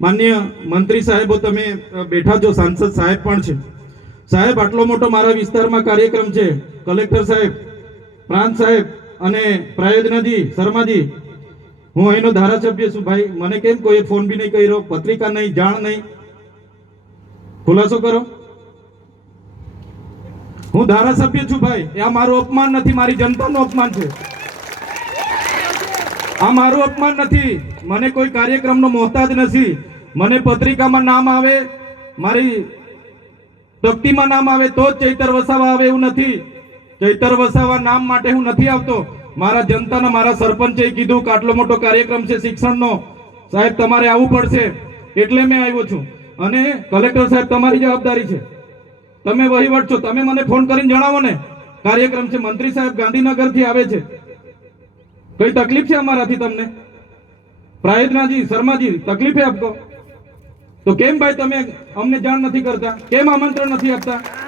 માન્ય મંત્રી સાહેબો, તમે બેઠા છો, સાંસદ સાહેબ પણ છે. સાહેબ, આટલો મોટો મારા વિસ્તારમાં કાર્યક્રમ છે. કલેક્ટર સાહેબ, પ્રાંત સાહેબ અને પ્રાયોજનાજી, શર્માજી, હું અહીંનો ધારાસભ્ય છું. ભાઈ, મને કેમ કોઈ ફોન બી નહીં કર્યો, પત્રિકા નહીં, જાણ નહીં? ખુલાસો કરો. હું ધારાસભ્ય છું ભાઈ. આ મારું અપમાન નથી, મારી જનતાનું અપમાન છે. આ મારું અપમાન નથી. મને કોઈ કાર્યક્રમનો મોહતાજ નથી. મને પત્રિકામાં નામ આવે, મારી તકતીમાં નામ આવે તો જ ચૈતર વસાવા આવે એવું નથી. ચૈતર વસાવા નામ માટે હું નથી આવતો. મારા જનતાના, મારા સરપંચે કીધું કે આટલો મોટો કાર્યક્રમ છે શિક્ષણનો, સાહેબ તમારે આવવું પડશે, એટલે મેં આવ્યો છું. અને કલેક્ટર સાહેબ, તમારી જવાબદારી છે, તમે વહીવટ છો, તમે મને ફોન કરીને જણાવો ને કાર્યક્રમ છે. મંત્રી સાહેબ ગાંધીનગરથી આવે છે, કઈ તકલીફ છે અમારાથી તમને? પ્રાયોજનાજી, શર્માજી, તકલીફ હે આપકો? તો કેમ ભાઈ તમે અમને જાણ નથી કરતા? કેમ આમંત્રણ નથી આપતા?